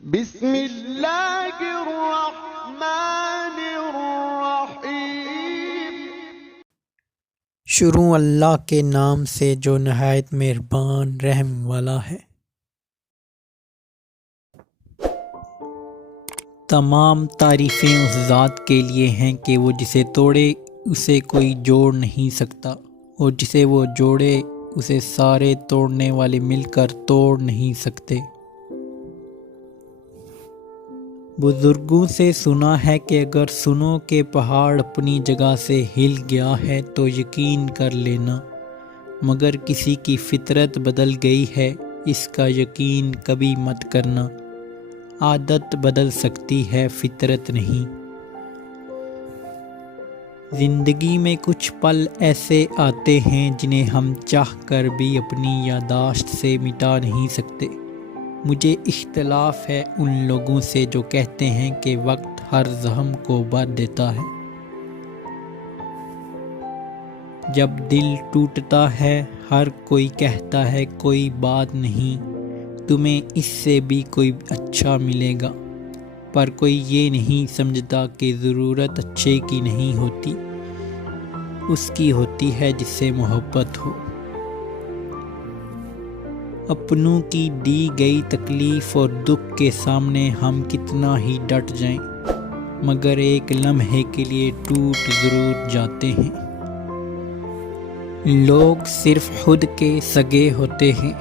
بسم اللہ الرحمن الرحیم۔ شروع اللہ کے نام سے جو نہایت مہربان رحم والا ہے۔ تمام تعریفیں اس ذات کے لیے ہیں کہ وہ جسے توڑے اسے کوئی جوڑ نہیں سکتا، اور جسے وہ جوڑے اسے سارے توڑنے والے مل کر توڑ نہیں سکتے۔ بزرگوں سے سنا ہے کہ اگر سنو کہ پہاڑ اپنی جگہ سے ہل گیا ہے تو یقین کر لینا، مگر کسی کی فطرت بدل گئی ہے اس کا یقین کبھی مت کرنا۔ عادت بدل سکتی ہے، فطرت نہیں۔ زندگی میں کچھ پل ایسے آتے ہیں جنہیں ہم چاہ کر بھی اپنی یادداشت سے مٹا نہیں سکتے۔ مجھے اختلاف ہے ان لوگوں سے جو کہتے ہیں کہ وقت ہر زخم کو بھر دیتا ہے۔ جب دل ٹوٹتا ہے ہر کوئی کہتا ہے کوئی بات نہیں، تمہیں اس سے بھی کوئی اچھا ملے گا، پر کوئی یہ نہیں سمجھتا کہ ضرورت اچھے کی نہیں ہوتی، اس کی ہوتی ہے جس سے محبت ہو۔ اپنوں کی دی گئی تکلیف اور دکھ کے سامنے ہم کتنا ہی ڈٹ جائیں، مگر ایک لمحے کے لیے ٹوٹ ضرور جاتے ہیں۔ لوگ صرف خود کے سگے ہوتے ہیں۔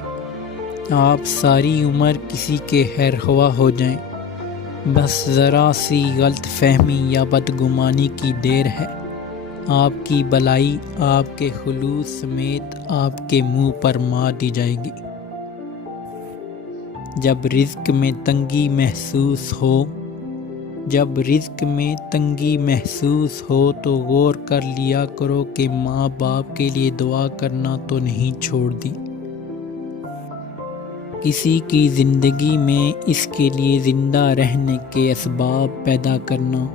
آپ ساری عمر کسی کے خیر خواہ ہو جائیں، بس ذرا سی غلط فہمی یا بدگمانی کی دیر ہے، آپ کی بلائی آپ کے خلوص سمیت آپ کے منہ پر مار دی جائے گی۔ جب رزق میں تنگی محسوس ہو تو غور کر لیا کرو کہ ماں باپ کے لیے دعا کرنا تو نہیں چھوڑ دی۔ کسی کی زندگی میں اس کے لیے زندہ رہنے کے اسباب پیدا کرنا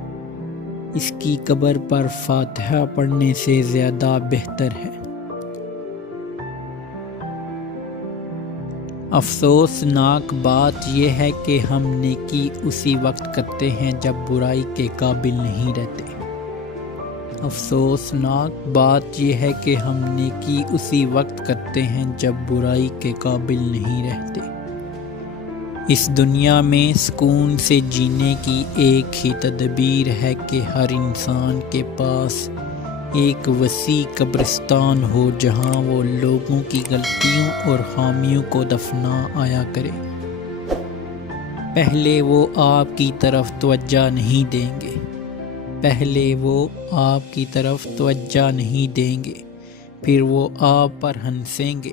اس کی قبر پر فاتحہ پڑھنے سے زیادہ بہتر ہے۔ افسوسناک بات یہ ہے کہ ہم نیکی اسی وقت کرتے ہیں جب برائی کے قابل نہیں رہتے۔ افسوسناک بات یہ ہے کہ ہم نیکی اسی وقت کرتے ہیں جب برائی کے قابل نہیں رہتے۔ اس دنیا میں سکون سے جینے کی ایک ہی تدبیر ہے کہ ہر انسان کے پاس ایک وسیع قبرستان ہو جہاں وہ لوگوں کی غلطیوں اور خامیوں کو دفنا آیا کرے۔ پہلے وہ آپ کی طرف توجہ نہیں دیں گے، پھر وہ آپ پر ہنسیں گے،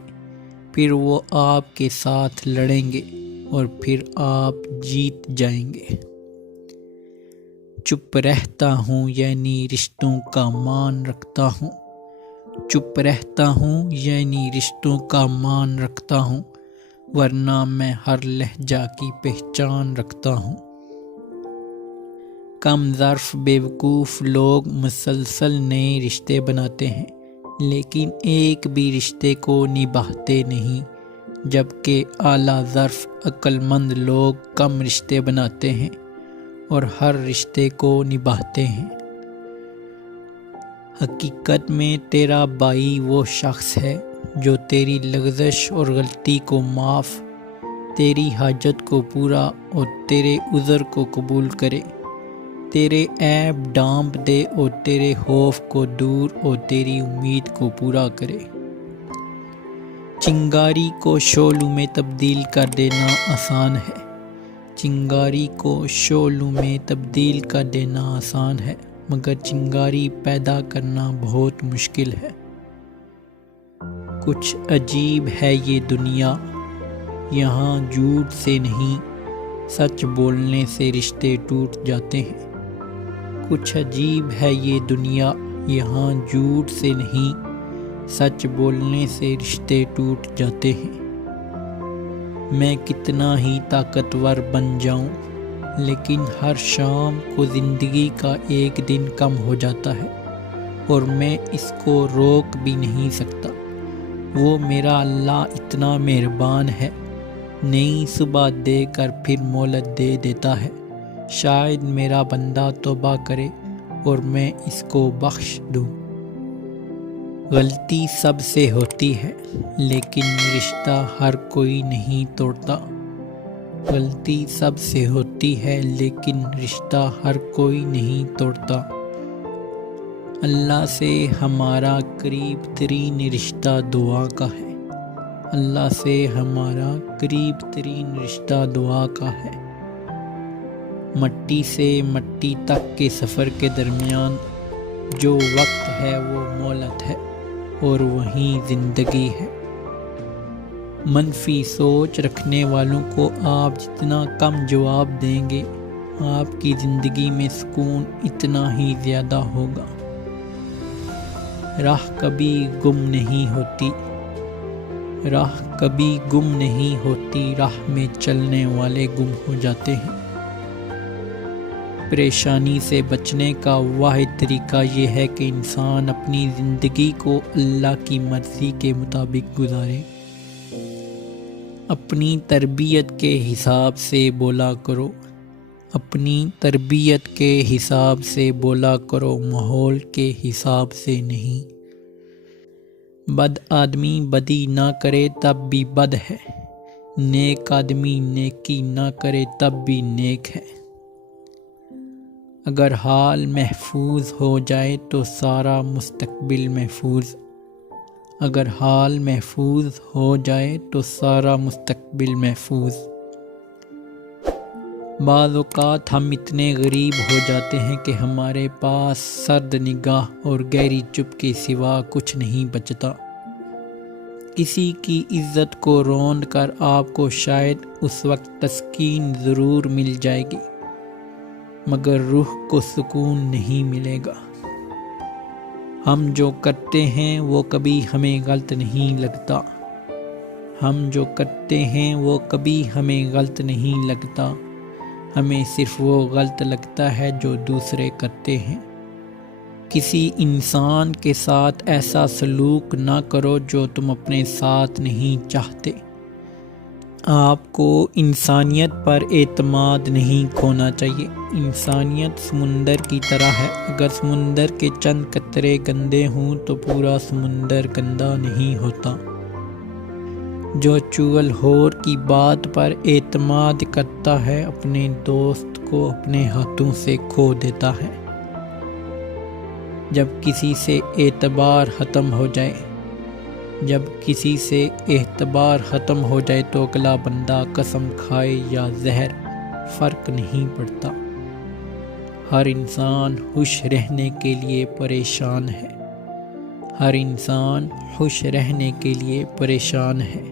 پھر وہ آپ کے ساتھ لڑیں گے، اور پھر آپ جیت جائیں گے۔ چپ رہتا ہوں یعنی رشتوں کا مان رکھتا ہوں، ورنہ میں ہر لہجہ کی پہچان رکھتا ہوں۔ کم ظرف بیوقوف لوگ مسلسل نئے رشتے بناتے ہیں لیکن ایک بھی رشتے کو نبھاتے نہیں، جبکہ اعلیٰ ظرف عقل مند لوگ کم رشتے بناتے ہیں اور ہر رشتے کو نبھاتے ہیں۔ حقیقت میں تیرا بھائی وہ شخص ہے جو تیری لغزش اور غلطی کو معاف، تیری حاجت کو پورا اور تیرے عذر کو قبول کرے، تیرے عیب ڈھانپ دے اور تیرے خوف کو دور اور تیری امید کو پورا کرے۔ چنگاری کو شعلوں میں تبدیل کر دینا آسان ہے، مگر چنگاری پیدا کرنا بہت مشکل ہے۔ کچھ عجیب ہے یہ دنیا، یہاں جھوٹ سے نہیں سچ بولنے سے رشتے ٹوٹ جاتے ہیں۔ کچھ عجیب ہے یہ دنیا، یہاں جھوٹ سے نہیں سچ بولنے سے رشتے ٹوٹ جاتے ہیں۔ میں کتنا ہی طاقتور بن جاؤں لیکن ہر شام کو زندگی کا ایک دن کم ہو جاتا ہے اور میں اس کو روک بھی نہیں سکتا۔ وہ میرا اللہ اتنا مہربان ہے نئی صبح دے کر پھر مہلت دے دیتا ہے۔ شاید میرا بندہ توبہ کرے اور میں اس کو بخش دوں۔ غلطی سب سے ہوتی ہے لیکن رشتہ ہر کوئی نہیں توڑتا۔ غلطی سب سے ہوتی ہے لیکن رشتہ ہر کوئی نہیں توڑتا۔ اللہ سے ہمارا قریب ترین رشتہ دعا کا ہے۔ اللہ سے ہمارا قریب ترین رشتہ دعا کا ہے۔ مٹی سے مٹی تک کے سفر کے درمیان جو وقت ہے وہ مہلت ہے اور وہیں زندگی ہے۔ منفی سوچ رکھنے والوں کو آپ جتنا کم جواب دیں گے آپ کی زندگی میں سکون اتنا ہی زیادہ ہوگا۔ راہ کبھی گم نہیں ہوتی، راہ کبھی گم نہیں ہوتی، راہ میں چلنے والے گم ہو جاتے ہیں۔ پریشانی سے بچنے کا واحد طریقہ یہ ہے کہ انسان اپنی زندگی کو اللہ کی مرضی کے مطابق گزارے۔ اپنی تربیت کے حساب سے بولا کرو، اپنی تربیت کے حساب سے بولا کرو، ماحول کے حساب سے نہیں۔ بد آدمی بدی نہ کرے تب بھی بد ہے، نیک آدمی نیکی نہ کرے تب بھی نیک ہے۔ اگر حال محفوظ ہو جائے تو سارا مستقبل محفوظ، اگر حال محفوظ ہو جائے تو سارا مستقبل محفوظ۔ بعض اوقات ہم اتنے غریب ہو جاتے ہیں کہ ہمارے پاس سرد نگاہ اور گہری چپ کے سوا کچھ نہیں بچتا۔ کسی کی عزت کو روند کر آپ کو شاید اس وقت تسکین ضرور مل جائے گی مگر روح کو سکون نہیں ملے گا۔ ہم جو کرتے ہیں وہ کبھی ہمیں غلط نہیں لگتا، ہم جو کرتے ہیں وہ کبھی ہمیں غلط نہیں لگتا، ہمیں صرف وہ غلط لگتا ہے جو دوسرے کرتے ہیں۔ کسی انسان کے ساتھ ایسا سلوک نہ کرو جو تم اپنے ساتھ نہیں چاہتے۔ آپ کو انسانیت پر اعتماد نہیں کھونا چاہیے۔ انسانیت سمندر کی طرح ہے، اگر سمندر کے چند قطرے گندے ہوں تو پورا سمندر گندا نہیں ہوتا۔ جو چغل خور کی بات پر اعتماد کرتا ہے اپنے دوست کو اپنے ہاتھوں سے کھو دیتا ہے۔ جب کسی سے اعتبار ختم ہو جائے، جب کسی سے اعتبار ختم ہو جائے تو اگلا بندہ قسم کھائے یا زہر فرق نہیں پڑتا۔ ہر انسان خوش رہنے کے لیے پریشان ہے، ہر انسان خوش رہنے کے لیے پریشان ہے۔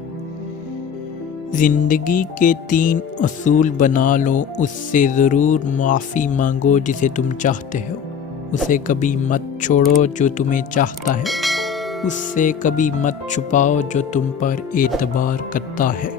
زندگی کے 3 اصول بنا لو، اس سے ضرور معافی مانگو جسے تم چاہتے ہو، اسے کبھی مت چھوڑو جو تمہیں چاہتا ہے، اس سے کبھی مت چھپاؤ جو تم پر اعتبار کرتا ہے۔